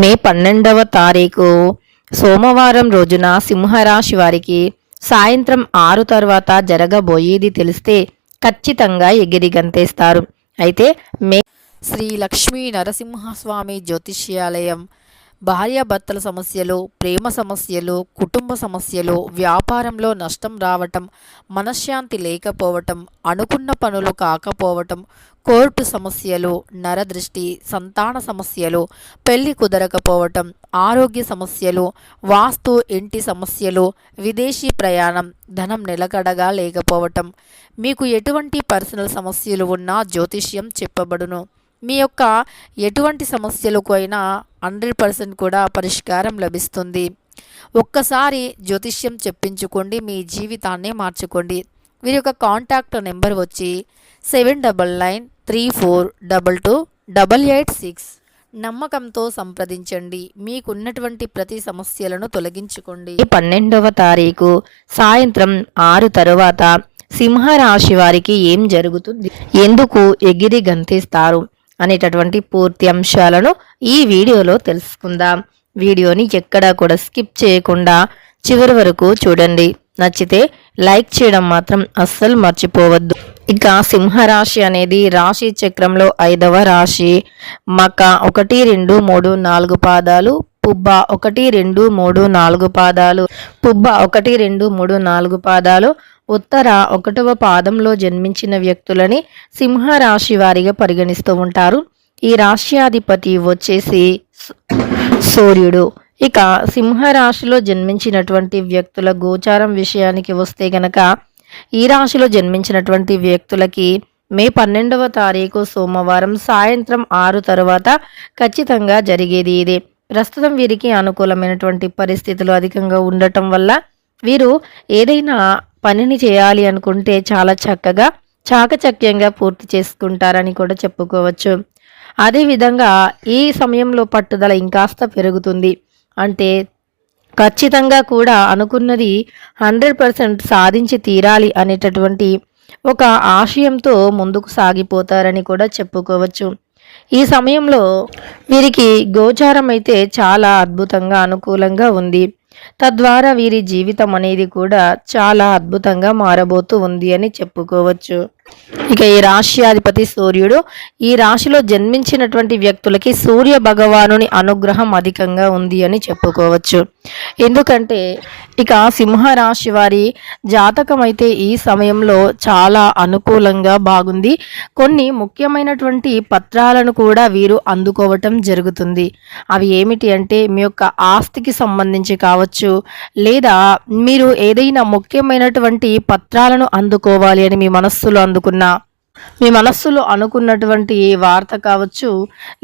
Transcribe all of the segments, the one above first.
మే పన్నెండవ తారీఖు సోమవారం రోజున సింహరాశి వారికి సాయంత్రం ఆరు తర్వాత జరగబోయేది తెలిస్తే ఖచ్చితంగా ఎగిరి గంతేస్తారు. అయితే మే శ్రీ లక్ష్మీ నరసింహస్వామి జ్యోతిష్యాలయం భార్యాభర్తల సమస్యలు ప్రేమ సమస్యలు కుటుంబ సమస్యలు వ్యాపారంలో నష్టం రావటం మనశ్శాంతి లేకపోవటం అనుకున్న పనులు కాకపోవటం కోర్టు సమస్యలు నరదృష్టి సంతాన సమస్యలు పెళ్ళి కుదరకపోవటం ఆరోగ్య సమస్యలు వాస్తు ఇంటి సమస్యలు విదేశీ ప్రయాణం ధనం నిలకడగా లేకపోవటం. మీకు ఎటువంటి పర్సనల్ సమస్యలు ఉన్నా జ్యోతిష్యం చెప్పబడును. మీ యొక్క ఎటువంటి సమస్యలకు అయినా హండ్రెడ్ పర్సెంట్ కూడా పరిష్కారం లభిస్తుంది. ఒక్కసారి జ్యోతిష్యం చెప్పించుకోండి మీ జీవితాన్ని మార్చుకోండి. వీరి యొక్క కాంటాక్ట్ నెంబర్ వచ్చి seven double nine three four double two double eight six నమ్మకంతో సంప్రదించండి. మీకున్నటువంటి ప్రతి సమస్యలను తొలగించుకోండి. పన్నెండవ తారీఖు సాయంత్రం ఆరు తరువాత సింహరాశి వారికి ఏం జరుగుతుంది? ఎందుకు ఎగిరి గంతేస్తారు? అనేటటువంటి పూర్తి అంశాలను ఈ వీడియోలో తెలుసుకుందాం. వీడియోని ఎక్కడా కూడా స్కిప్ చేయకుండా చివరి వరకు చూడండి. నచ్చితే లైక్ చేయడం మాత్రం అస్సలు మర్చిపోవద్దు. ఇక సింహరాశి అనేది రాశి చక్రంలో ఐదవ రాశి. మక ఒకటి రెండు మూడు నాలుగు పాదాలు. పుబ్బ ఒకటి రెండు మూడు నాలుగు పాదాలు. పుబ్బ ఒకటి రెండు మూడు నాలుగు పాదాలు. ఉత్తర ఒకటవ పాదంలో జన్మించిన వ్యక్తులని సింహరాశి వారిగా పరిగణిస్తూ ఉంటారు. ఈ రాశ్యాధిపతి వచ్చేసి సూర్యుడు. ఇక సింహరాశిలో జన్మించినటువంటి వ్యక్తుల గోచారం విషయానికి వస్తే గనక ఈ రాశిలో జన్మించినటువంటి వ్యక్తులకి మే పన్నెండవ తారీఖు సోమవారం సాయంత్రం ఆరు తరువాత ఖచ్చితంగా జరిగేది ఇదే. ప్రస్తుతం వీరికి అనుకూలమైనటువంటి పరిస్థితులు అధికంగా ఉండటం వల్ల వీరు ఏదైనా పనిని చేయాలి అనుకుంటే చాలా చక్కగా చాకచక్యంగా పూర్తి చేసుకుంటారని కూడా చెప్పుకోవచ్చు. అదేవిధంగా ఈ సమయంలో పట్టుదల ఇంకాస్త పెరుగుతుంది. అంటే ఖచ్చితంగా కూడా అనుకున్నది హండ్రెడ్ పర్సెంట్ సాధించి తీరాలి అనేటటువంటి ఒక ఆశయంతో ముందుకు సాగిపోతారని కూడా చెప్పుకోవచ్చు. ఈ సమయంలో వీరికి గోచారం అయితే చాలా అద్భుతంగా అనుకూలంగా ఉంది. తద్వారా వీరి జీవితం అనేది కూడా చాలా అద్భుతంగా మారబోతూ ఉంది అని చెప్పుకోవచ్చు. ఇక ఈ రాశ్యాధిపతి సూర్యుడు ఈ రాశిలో జన్మించినటువంటి వ్యక్తులకి సూర్య భగవానుని అనుగ్రహం అధికంగా ఉంది అని చెప్పుకోవచ్చు. ఎందుకంటే ఇక సింహ రాశి వారి జాతకం అయితే ఈ సమయంలో చాలా అనుకూలంగా బాగుంది. కొన్ని ముఖ్యమైనటువంటి పత్రాలను కూడా వీరు అందుకోవటం జరుగుతుంది. అవి ఏమిటి అంటే మీ యొక్క ఆస్తికి సంబంధించి కావచ్చు లేదా మీరు ఏదైనా ముఖ్యమైనటువంటి పత్రాలను అందుకోవాలి అని మీ మనస్సులో అందుకున్నా మీ మనస్సులో అనుకున్నటువంటి వార్త కావచ్చు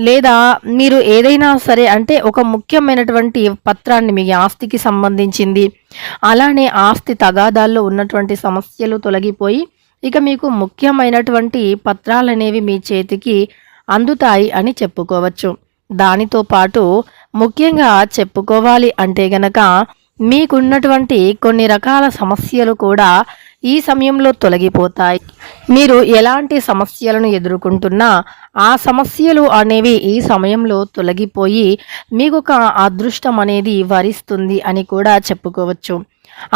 లేదా మీరు ఏదైనా సరే అంటే ఒక ముఖ్యమైనటువంటి పత్రాన్ని మీ ఆస్తికి సంబంధించింది. అలానే ఆస్తి తగాదాల్లో ఉన్నటువంటి సమస్యలు తొలగిపోయి ఇక మీకు ముఖ్యమైనటువంటి పత్రాలనేవి మీ చేతికి అందుతాయి అని చెప్పుకోవచ్చు. దానితో పాటు ముఖ్యంగా చెప్పుకోవాలి అంటే గనక మీకున్నటువంటి కొన్ని రకాల సమస్యలు కూడా ఈ సమయంలో తొలగిపోతాయి. మీరు ఎలాంటి సమస్యలను ఎదుర్కొంటున్నా ఆ సమస్యలు అనేవి ఈ సమయంలో తొలగిపోయి మీకు ఒక అదృష్టం అనేది వరిస్తుంది అని కూడా చెప్పుకోవచ్చు.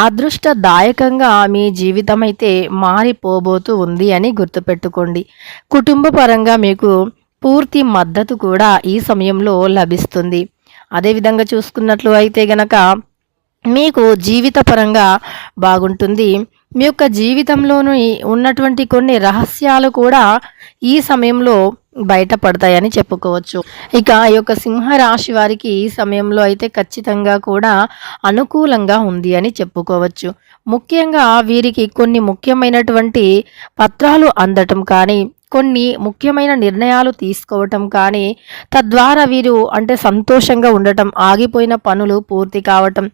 అదృష్టదాయకంగా మీ జీవితం అయితే మారిపోబోతూ ఉంది అని గుర్తుపెట్టుకోండి. కుటుంబ పరంగా మీకు పూర్తి మద్దతు కూడా ఈ సమయంలో లభిస్తుంది. అదేవిధంగా చూసుకున్నట్లు అయితే గనక మీకు జీవితపరంగా బాగుంటుంది. మీ యొక్క జీవితంలోని ఉన్నటువంటి కొన్ని రహస్యాలు కూడా ఈ సమయంలో బయటపడతాయని చెప్పుకోవచ్చు. ఇక ఈ యొక్క సింహరాశి వారికి ఈ సమయంలో అయితే ఖచ్చితంగా కూడా అనుకూలంగా ఉంది అని చెప్పుకోవచ్చు. ముఖ్యంగా వీరికి కొన్ని ముఖ్యమైనటువంటి పత్రాలు అందటం కానీ కొన్ని ముఖ్యమైన నిర్ణయాలు తీసుకోవటం కానీ తద్వారా వీరు అంటే సంతోషంగా ఉండటం ఆగిపోయిన పనులు పూర్తి కావటం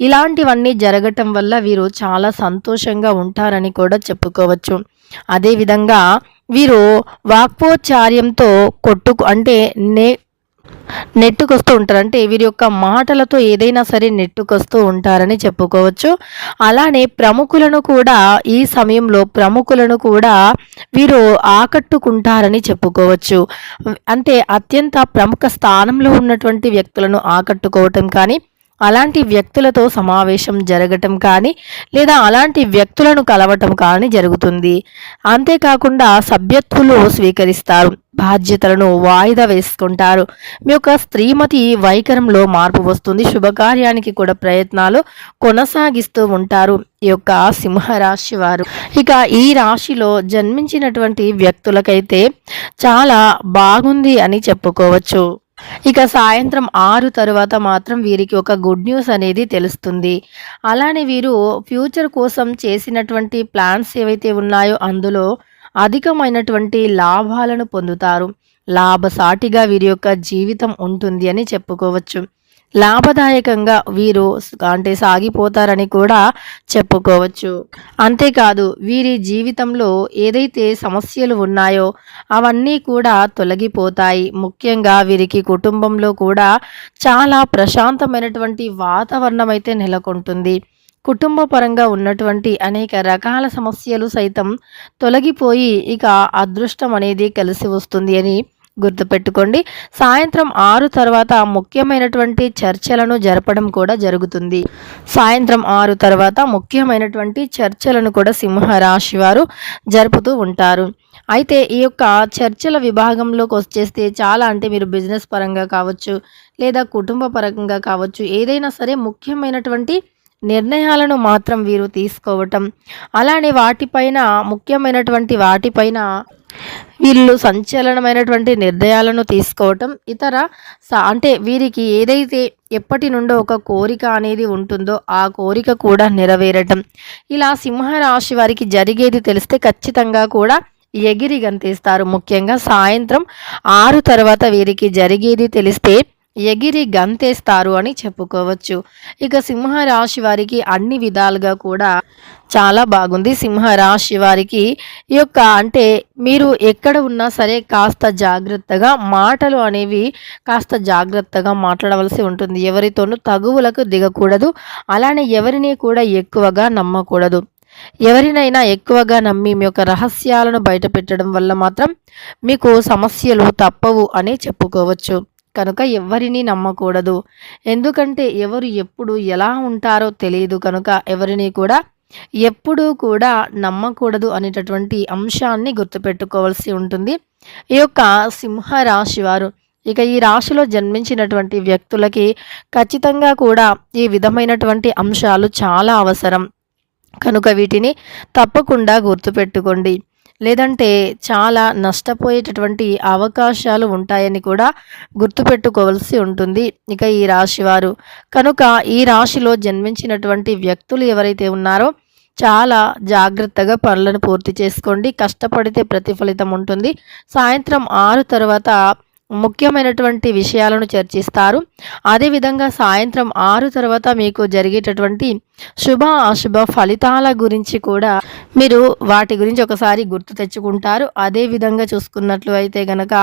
ఇలాంటివన్నీ జరగటం వల్ల వీరు చాలా సంతోషంగా ఉంటారని కూడా చెప్పుకోవచ్చు. అదేవిధంగా వీరు వాక్పోచార్యంతో కొట్టుకు అంటే నే నెట్టుకొస్తూ ఉంటారు. అంటే వీరి యొక్క మాటలతో ఏదైనా సరే నెట్టుకొస్తూ ఉంటారని చెప్పుకోవచ్చు. అలానే ప్రముఖులను కూడా ఈ సమయంలో ప్రముఖులను కూడా వీరు ఆకట్టుకుంటారని చెప్పుకోవచ్చు. అంటే అత్యంత ప్రముఖ స్థానంలో ఉన్నటువంటి వ్యక్తులను ఆకట్టుకోవటం కానీ అలాంటి వ్యక్తులతో సమావేశం జరగటం కానీ లేదా అలాంటి వ్యక్తులను కలవటం కానీ జరుగుతుంది. అంతేకాకుండా సభ్యత్వులు స్వీకరిస్తారు బాధ్యతలను వాయిదా వేసుకుంటారు మీ యొక్క స్త్రీమతి వైఖరంలో మార్పు వస్తుంది. శుభకార్యానికి కూడా ప్రయత్నాలు కొనసాగిస్తూ ఉంటారు ఈ యొక్క సింహరాశి వారు. ఇక ఈ రాశిలో జన్మించినటువంటి వ్యక్తులకైతే చాలా బాగుంది అని చెప్పుకోవచ్చు. ఇక సాయంత్రం ఆరు తరువాత మాత్రం వీరికి ఒక గుడ్ న్యూస్ అనేది తెలుస్తుంది. అలానే వీరు ఫ్యూచర్ కోసం చేసినటువంటి ప్లాన్స్ ఏవైతే ఉన్నాయో అందులో అధికమైనటువంటి లాభాలను పొందుతారు. లాభసాటిగా వీరి యొక్క జీవితం ఉంటుంది అని చెప్పుకోవచ్చు. లాభదాయకంగా వీరు అంటే సాగిపోతారని కూడా చెప్పుకోవచ్చు. అంతేకాదు వీరి జీవితంలో ఏదైతే సమస్యలు ఉన్నాయో అవన్నీ కూడా తొలగిపోతాయి. ముఖ్యంగా వీరికి కుటుంబంలో కూడా చాలా ప్రశాంతమైనటువంటి వాతావరణం అయితే నెలకొంటుంది. కుటుంబ పరంగా ఉన్నటువంటి అనేక రకాల సమస్యలు సైతం తొలగిపోయి ఇక అదృష్టం అనేది కలిసి వస్తుంది అని గుర్తుపెట్టుకోండి. సాయంత్రం ఆరు తర్వాత ముఖ్యమైనటువంటి చర్చలను జరపడం కూడా జరుగుతుంది. సాయంత్రం ఆరు తర్వాత ముఖ్యమైనటువంటి చర్చలను కూడా సింహరాశి వారు జరుపుతూ ఉంటారు. అయితే ఈ యొక్క చర్చల విభాగంలోకి వచ్చేస్తే చాలా అంటే మీరు బిజినెస్ పరంగా కావచ్చు లేదా కుటుంబ పరంగా కావచ్చు ఏదైనా సరే ముఖ్యమైనటువంటి నిర్ణయాలను మాత్రం వీరు తీసుకోవటం. అలానే వాటిపైన ముఖ్యమైనటువంటి వాటిపైన వీళ్ళు సంచలనమైనటువంటి నిర్ణయాలను తీసుకోవటం ఇతర అంటే వీరికి ఏదైతే ఎప్పటి నుండో ఒక కోరిక అనేది ఉంటుందో ఆ కోరిక కూడా నెరవేరటం. ఇలా సింహరాశి వారికి జరిగేది తెలిస్తే ఖచ్చితంగా కూడా ఎగిరి గంతేస్తారు. ముఖ్యంగా సాయంత్రం ఆరు తర్వాత వీరికి జరిగేది తెలిస్తే ఎగిరి గంతేస్తారు అని చెప్పుకోవచ్చు. ఇక సింహరాశి వారికి అన్ని విధాలుగా కూడా చాలా బాగుంది. సింహరాశి వారికి ఈ యొక్క అంటే మీరు ఎక్కడ ఉన్నా సరే కాస్త జాగ్రత్తగా మాటలు అనేవి కాస్త జాగ్రత్తగా మాట్లాడవలసి ఉంటుంది. ఎవరితోనూ తగువులకు దిగకూడదు. అలానే ఎవరిని కూడా ఎక్కువగా నమ్మకూడదు. ఎవరినైనా ఎక్కువగా నమ్మి మీ యొక్క రహస్యాలను బయటపెట్టడం వల్ల మాత్రం మీకు సమస్యలు తప్పవు అని చెప్పుకోవచ్చు. కనుక ఎవరిని నమ్మకూడదు. ఎందుకంటే ఎవరు ఎప్పుడు ఎలా ఉంటారో తెలియదు కనుక ఎవరిని కూడా ఎప్పుడూ కూడా నమ్మకూడదు అనేటటువంటి అంశాన్ని గుర్తుపెట్టుకోవాల్సి ఉంటుంది. ఈ యొక్క సింహ రాశి వారు ఇక ఈ రాశిలో జన్మించినటువంటి వ్యక్తులకి ఖచ్చితంగా కూడా ఈ విధమైనటువంటి అంశాలు చాలా అవసరం. కనుక వీటిని తప్పకుండా గుర్తుపెట్టుకోండి. లేదంటే చాలా నష్టపోయేటటువంటి అవకాశాలు ఉంటాయని కూడా గుర్తుపెట్టుకోవాల్సి ఉంటుంది. ఇక ఈ రాశివారు కనుక ఈ రాశిలో జన్మించినటువంటి వ్యక్తులు ఎవరైతే ఉన్నారో చాలా జాగ్రత్తగా పనులను పూర్తి చేసుకోండి. కష్టపడితే ప్రతిఫలితం ఉంటుంది. సాయంత్రం ఆరు తర్వాత ముఖ్యమైనటువంటి విషయాలను చర్చిస్తారు. అదేవిధంగా సాయంత్రం ఆరు తర్వాత మీకు జరిగేటటువంటి శుభ అశుభ ఫలితాల గురించి కూడా మీరు వాటి గురించి ఒకసారి గుర్తు తెచ్చుకుంటారు. అదేవిధంగా చూసుకున్నట్లు అయితే గనక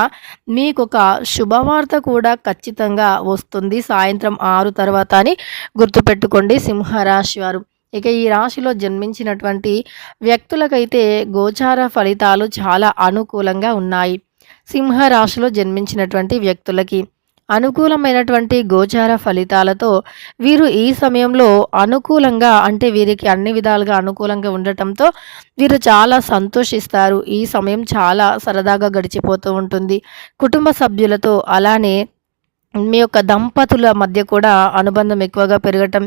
మీకు ఒక శుభవార్త కూడా ఖచ్చితంగా వస్తుంది సాయంత్రం ఆరు తర్వాత అని గుర్తుపెట్టుకోండి సింహరాశి వారు. ఇక ఈ రాశిలో జన్మించినటువంటి వ్యక్తులకైతే గోచార ఫలితాలు చాలా అనుకూలంగా ఉన్నాయి. సింహరాశిలో జన్మించినటువంటి వ్యక్తులకి అనుకూలమైనటువంటి గోచార ఫలితాలతో వీరు ఈ సమయంలో అనుకూలంగా అంటే వీరికి అన్ని విధాలుగా అనుకూలంగా ఉండటంతో వీరు చాలా సంతోషిస్తారు. ఈ సమయం చాలా సరదాగా గడిచిపోతూ ఉంటుంది. కుటుంబ సభ్యులతో అలానే మీ యొక్క దంపతుల మధ్య కూడా అనుబంధం ఎక్కువగా పెరగటం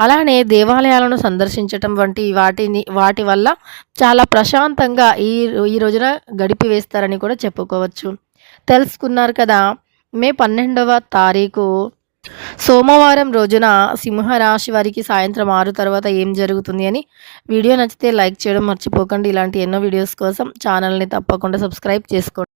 అలానే దేవాలయాలను సందర్శించటం వంటి వాటిని వాటి వల్ల చాలా ప్రశాంతంగా ఈ ఈ రోజున గడిపి వేస్తారని కూడా చెప్పుకోవచ్చు. తెలుసుకున్నారు కదా మే పన్నెండవ తారీఖు సోమవారం రోజున సింహరాశి వారికి సాయంత్రం ఆరు తర్వాత ఏం జరుగుతుంది అని వీడియో నచ్చితే లైక్ చేయడం మర్చిపోకండి. ఇలాంటి ఎన్నో వీడియోస్ కోసం ఛానల్ని తప్పకుండా సబ్స్క్రైబ్ చేసుకోండి.